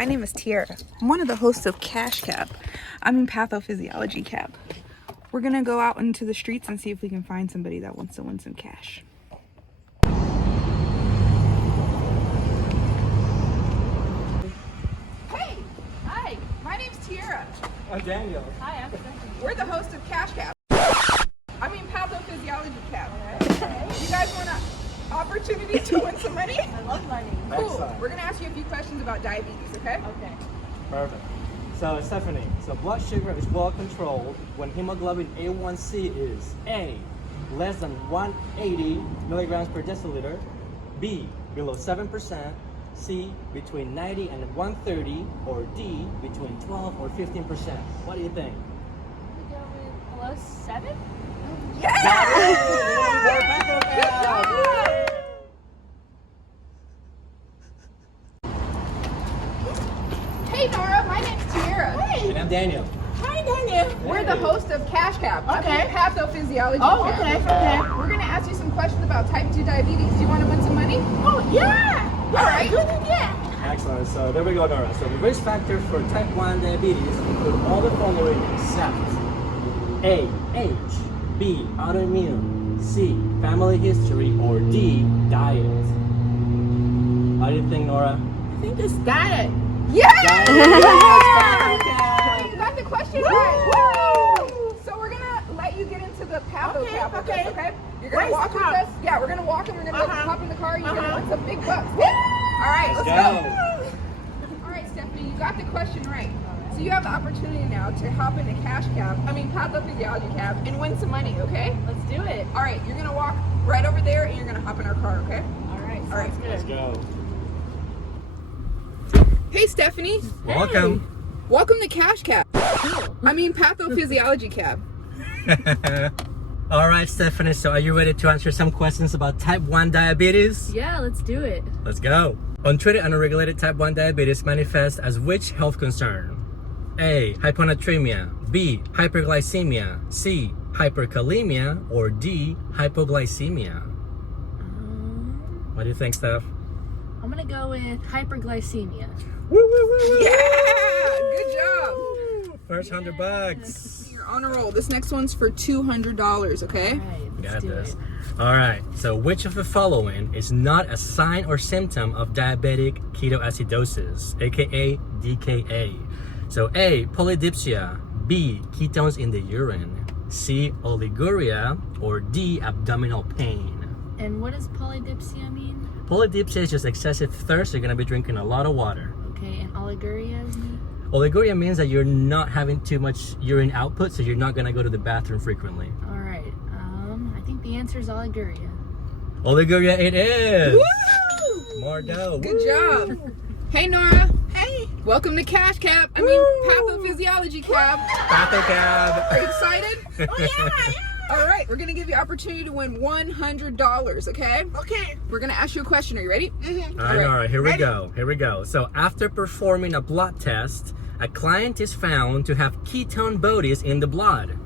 My name is Tiara. I'm one of the hosts of Cash Cab. I'm in Pathophysiology Cab. We're gonna go out into the streets and see if we can find somebody that wants to win some cash. Hey! Hi! My name's Tiara. I'm Daniel. Hi, I'm Stephanie. We're the hosts of Cash Cab. I mean Pathophysiology Cab. Okay. You guys want an opportunity to win some money? I love money. Cool. Excellent. We're gonna ask you a few questions about diabetes, okay? Okay. Perfect. So Stephanie, blood sugar is well controlled when hemoglobin A1C is A, less than 180 milligrams per deciliter, B, below 7%, C, between 90 and 130, or D, between 12 or 15%. What do you think? We go with below 7? Hey Nora, my name's Tiara. And I'm Daniel. Hi, Daniel. We're the host of Cash Cab. Okay. I mean Pathophysiology Oh, Cab. okay. We're gonna ask you some questions about type 2 diabetes. Do you want to win some money? Oh, yeah. All right. Good, yeah. Excellent. So there we go, Nora. So the risk factors for type 1 diabetes include all the following except A, age, B, autoimmune, C, family history, or D, diet. How do you think, Nora? I think it's diet. Yeah! Diet. You got the question right. Woo! So we're gonna let you get into the Patho Cab with us, okay? You're gonna Where's walk the with car? us. Yeah, we're gonna walk and we're gonna hop in the car. You're gonna win some big bucks. All right, let's go. All right, Stephanie, you got the question right. So you have the opportunity now to hop into Pathophysiology Cab and win some money, okay? Let's do it. All right, you're gonna walk right over there and you're gonna hop in our car, okay? All right. All right. Sounds Let's good. go. Hey, Stephanie. Welcome. Welcome to Cash Cab. Pathophysiology Cab. All right, Stephanie, so are you ready to answer some questions about type 1 diabetes? Yeah, let's do it. Let's go. Untreated and unregulated type 1 diabetes manifests as which health concern? A, hyponatremia, B, hyperglycemia, C, hyperkalemia, or D, hypoglycemia? What do you think, Steph? I'm going to go with hyperglycemia. Woo, woo, woo, woo. Yeah, good job. First $100. You're on a roll. This next one's for $200, okay? All right, let's Got do this. it. All right, so which of the following is not a sign or symptom of diabetic ketoacidosis, aka DKA? So A, polydipsia, B, ketones in the urine, C, oliguria, or D, abdominal pain? And what does polydipsia mean? Polydipsia is just excessive thirst. You're gonna be drinking a lot of water. Okay, and oliguria is mean? Oliguria means that you're not having too much urine output, so you're not gonna go to the bathroom frequently. All right. I think the answer is oliguria. Oliguria it is! Woo! More dough. Good Woo! job. Hey, Nora. Hey. Welcome to Cash Cab. Pathophysiology Cab. Patho Cab. Are you excited? Oh, yeah. All right, we're gonna give you opportunity to win $100, okay? Okay. We're gonna ask you a question. Are you ready? All right, here we go. Here we go. So after performing a blood test, a client is found to have ketone bodies in the blood.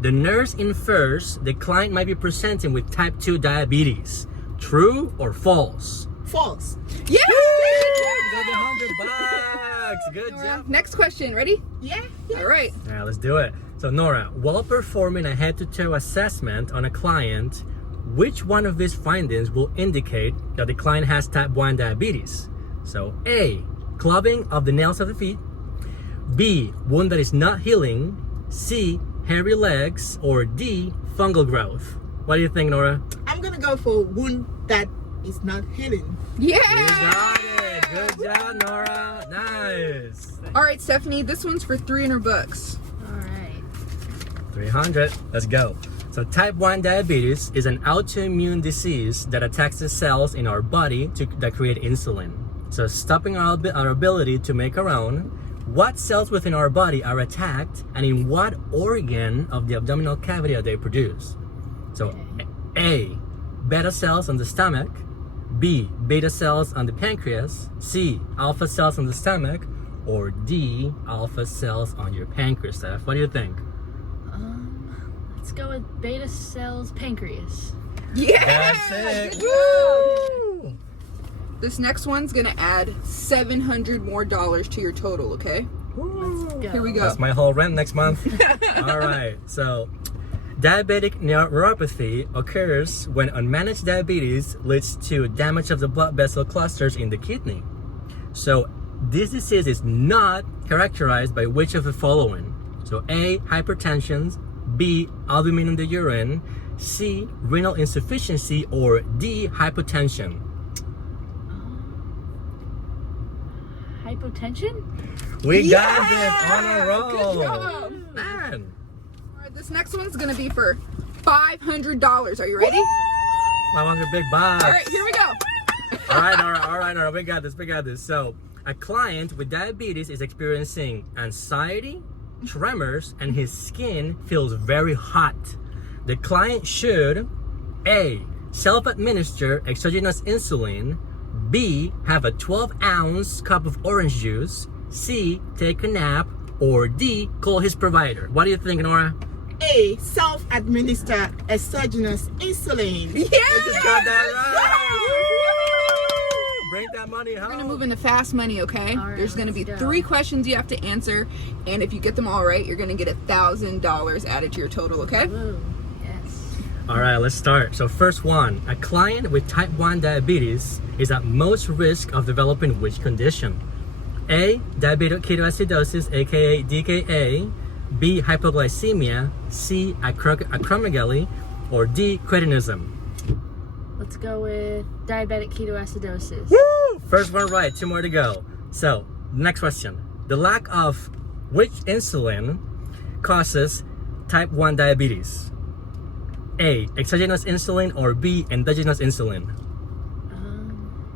The nurse infers the client might be presenting with type 2 diabetes. True or false? False. Yeah! Got the $100. Good Nora, job. next question. Ready? Yeah. All right. All right, let's do it. So Nora, while performing a head-to-toe assessment on a client, which one of these findings will indicate that the client has type 1 diabetes? So A, clubbing of the nails of the feet, B, wound that is not healing, C, hairy legs, or D, fungal growth? What do you think, Nora? I'm gonna go for wound that is not healing. Yeah! You got it. Good job, Nora. Nice. All right, Stephanie, this one's for $300. All right. 300. Let's go. So type 1 diabetes is an autoimmune disease that attacks the cells in our body that create insulin. So stopping our ability to make our own, what cells within our body are attacked and in what organ of the abdominal cavity are they produced? So A, beta cells on the stomach, B, beta cells on the pancreas, C, alpha cells on the stomach, or D, alpha cells on your pancreas, Steph. What do you think? Let's go with beta cells pancreas. Yeah! That's it. Good job. Woo! This next one's gonna add $700 more to your total, okay? Let's go. Here we go. That's my whole rent next month. All right. So, diabetic neuropathy occurs when unmanaged diabetes leads to damage of the blood vessel clusters in the kidney. So, this disease is not characterized by which of the following? So, A, hypertension, B, albumin in the urine, C, renal insufficiency, or D, hypotension. Hypotension? We got this on a roll. Good job. Man. All right, this next one's gonna be for $500. Are you ready? I want a big box. All right, here we go. All right, we got this. So, a client with diabetes is experiencing anxiety, tremors, and his skin feels very hot. The client should A, self-administer exogenous insulin, B, have a 12-ounce cup of orange juice, C, take a nap, or D, call his provider. What do you think, Nora? A, self-administer exogenous insulin. Yeah. You just got that right. Bring that money home. We're gonna move into fast money, okay? All right, There's gonna be let's go. 3 questions you have to answer, and if you get them all right, you're gonna get $1,000 added to your total, okay? Whoa. Yes. All right, let's start. So first one, a client with type 1 diabetes is at most risk of developing which condition? A, diabetic ketoacidosis, aka DKA, B, hypoglycemia, C, acromegaly, or D, cretinism. Let's go with diabetic ketoacidosis. Woo! First one right, 2 more to go. So, next question. The lack of which insulin causes type 1 diabetes? A, exogenous insulin, or B, endogenous insulin?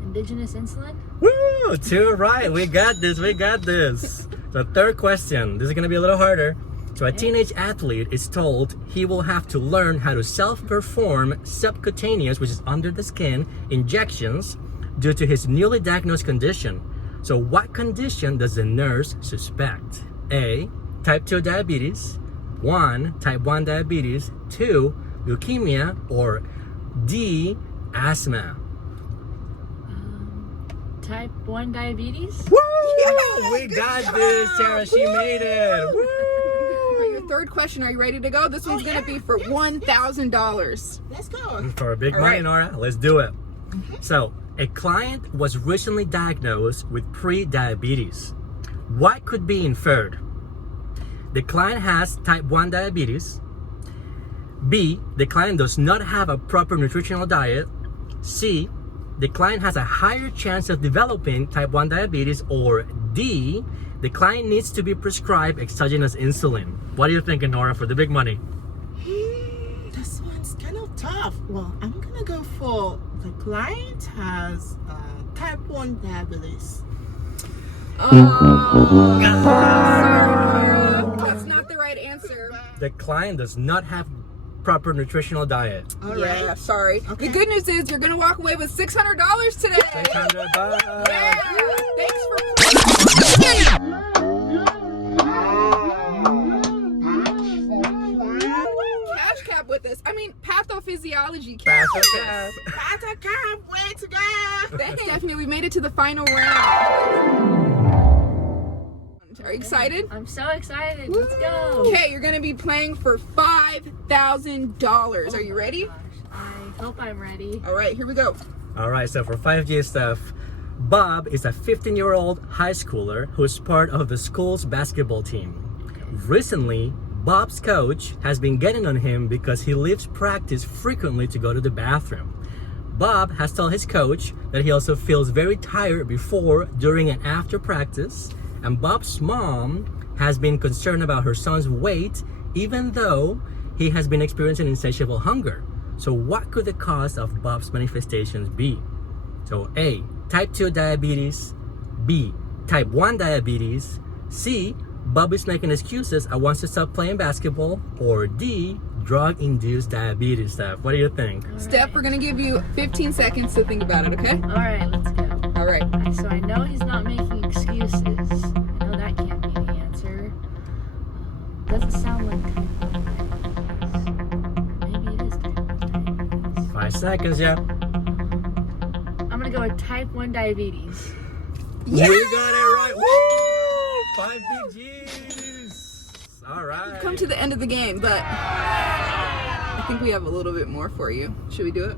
Indigenous insulin? Woo! 2 right. We got this. The third question. This is going to be a little harder. So a teenage athlete is told he will have to learn how to self-perform subcutaneous, which is under the skin, injections due to his newly diagnosed condition. So what condition does the nurse suspect? A, type 2 diabetes, 1, type 1 diabetes, 2, leukemia, or D, asthma. Type 1 diabetes? Woo! Yeah, We good got job. this, Tara. She made it. Woo! All right, your third question, are you ready to go? This one's gonna be for $1,000. Let's go. For a big All money, right. Nora. Let's do it. So, a client was recently diagnosed with pre-diabetes. What could be inferred? The client has type 1 diabetes. B, the client does not have a proper nutritional diet. C, the client has a higher chance of developing type 1 diabetes. Or D, the client needs to be prescribed exogenous insulin. What are you thinking, Nora, for the big money? This one's kind of tough. Well, I'm gonna go for the client has type 1 diabetes. Sorry, Nora. That's not the right answer. The client does not have proper nutritional diet. All Yeah, right. sorry. Okay. The good news is you're gonna walk away with $600 today. $600. Yeah, thanks for playing. Cash cap with us. I mean, pathophysiology cap. Patacap, way to go. Thanks, Stephanie. We made it to the final round. Are you excited? I'm so excited. Let's go. Okay, you're gonna be playing for $5,000. Are you ready? Gosh, I hope I'm ready. All right, here we go. All right, so for 5G stuff, Bob is a 15-year-old high schooler who's part of the school's basketball team. Recently, Bob's coach has been getting on him because he leaves practice frequently to go to the bathroom. Bob has told his coach that he also feels very tired before, during, and after practice. And Bob's mom has been concerned about her son's weight, even though he has been experiencing insatiable hunger. So what could the cause of Bob's manifestations be? So A, type 2 diabetes, B, type 1 diabetes, C, Bob is making excuses and wants to stop playing basketball, or D, drug-induced diabetes stuff. What do you think? Steph, we're gonna give you 15 seconds to think about it, okay? All right, let's go. All right. So I know he's not making excuses. I know that can't be the answer. Doesn't sound like type 1 diabetes. Maybe it is type 1 diabetes. 5 seconds, yeah. I'm gonna go with type 1 diabetes. Yeah! We got it right. Woo! 5 big G's. All right. Come to the end of the game, but I think we have a little bit more for you. Should we do it?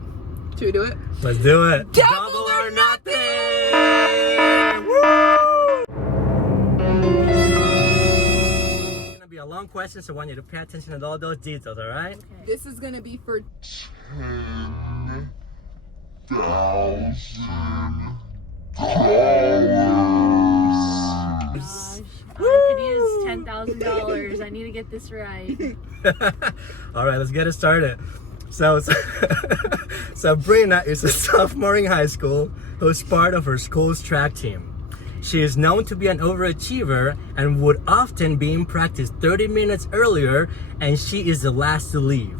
Should we do it? Let's do it. Double or nothing! Woo! It's gonna be a long question, so I want you to pay attention to all those details, all right? Okay. This is gonna be for 10,000 Gosh, I could use $10,000. I need to get this right. All right, let's get it started. So Sabrina is a sophomore in high school who's part of her school's track team. She is known to be an overachiever and would often be in practice 30 minutes earlier, and she is the last to leave.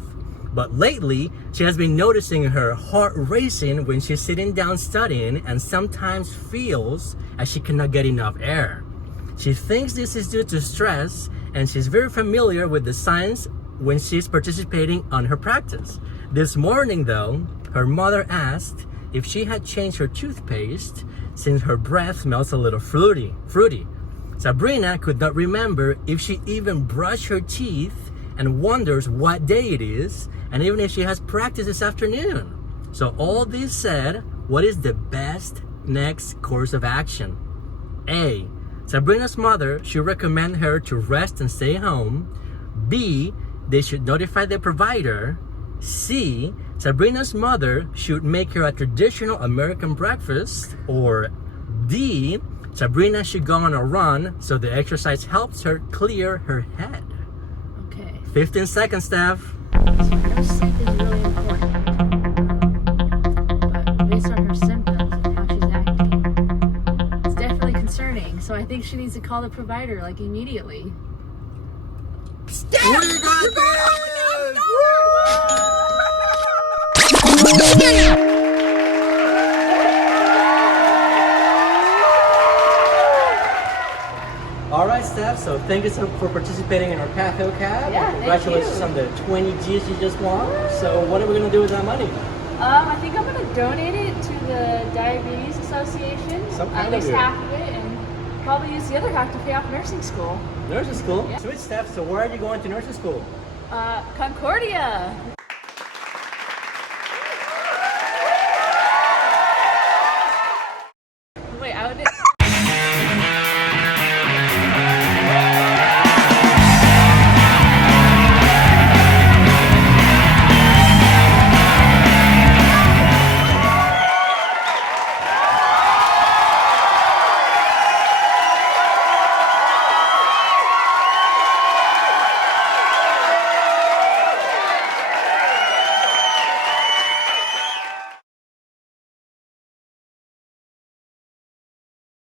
But lately, she has been noticing her heart racing when she's sitting down studying and sometimes feels as she cannot get enough air. She thinks this is due to stress, and she's very familiar with the signs when she's participating on her practice. This morning though, her mother asked if she had changed her toothpaste since her breath smells a little fruity. Sabrina could not remember if she even brushed her teeth and wonders what day it is, and even if she has practice this afternoon. So all this said, what is the best next course of action? A. Sabrina's mother should recommend her to rest and stay home. B. They should notify the provider. C. Sabrina's mother should make her a traditional American breakfast. Or D. Sabrina should go on a run so the exercise helps her clear her head. Okay. 15 seconds, Steph. So her sleep is really important. But based on her symptoms and how she's acting, it's definitely concerning. So I think she needs to call the provider like immediately. Steph! We got You're going home All right, Steph. So thank you for participating in our Patho Cab. Yeah, Congratulations thank you. on the 20 G's you just won. So what are we gonna do with that money? I think I'm gonna donate it to the Diabetes Association. Some kind At least of it. half of it, and probably use the other half to pay off nursing school. Nursing school. Yeah. Sweet, Steph. So where are you going to nursing school? Concordia.